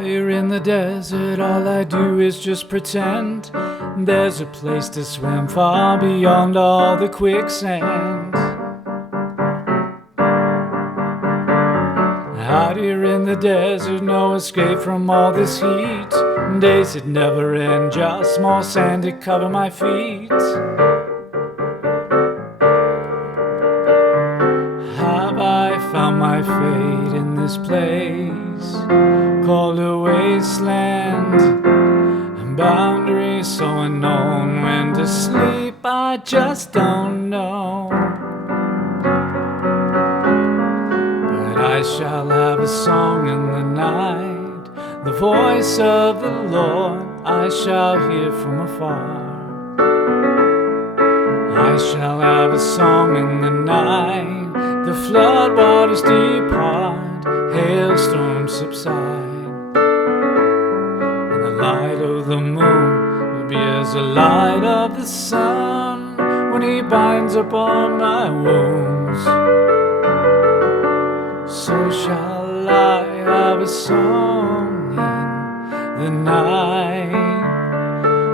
Out here in the desert, all I do is just pretend there's a place to swim far beyond all the quicksand. Out here in the desert, no escape from all this heat. Days that never end, just more sand to cover my feet. Have I found my fate in this place called a wasteland? And boundaries so unknown. When to sleep I just don't know. But I shall have a song in the night, the voice of the Lord I shall hear from afar. I shall have a song in the night, the flood waters depart, hailstorms subside, and the light of the moon will be as the light of the sun when he binds up all my wounds. So shall I have a song in the night.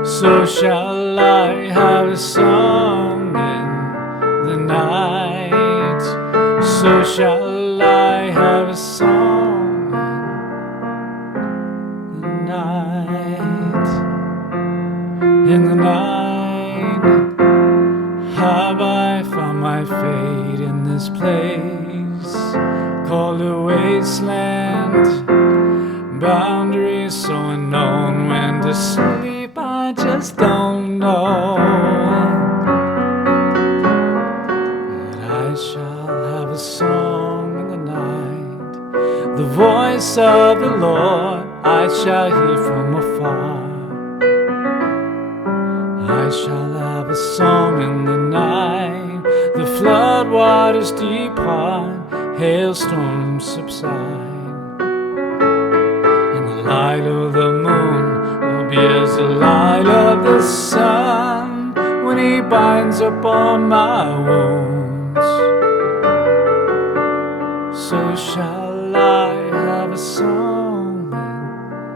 So shall I have a song in the night. So shall I have a song in the night. In the night have I found my fate in this place called a wasteland. Boundaries so unknown. When to sleep I just don't know. But I shall have a song in the night, the voice of the Lord I shall hear from afar. I shall have a song in the night, the flood waters depart, hailstorms subside, and the light of the moon will be as the light of the sun when he binds up all my wounds. So shall I have a song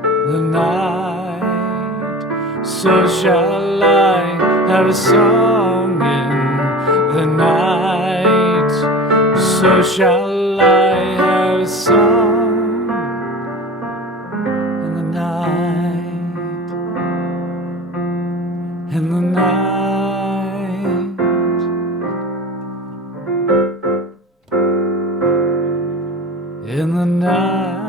in the night. So shall I have a song in the night. So shall I have a song in the night. In the night. In the night.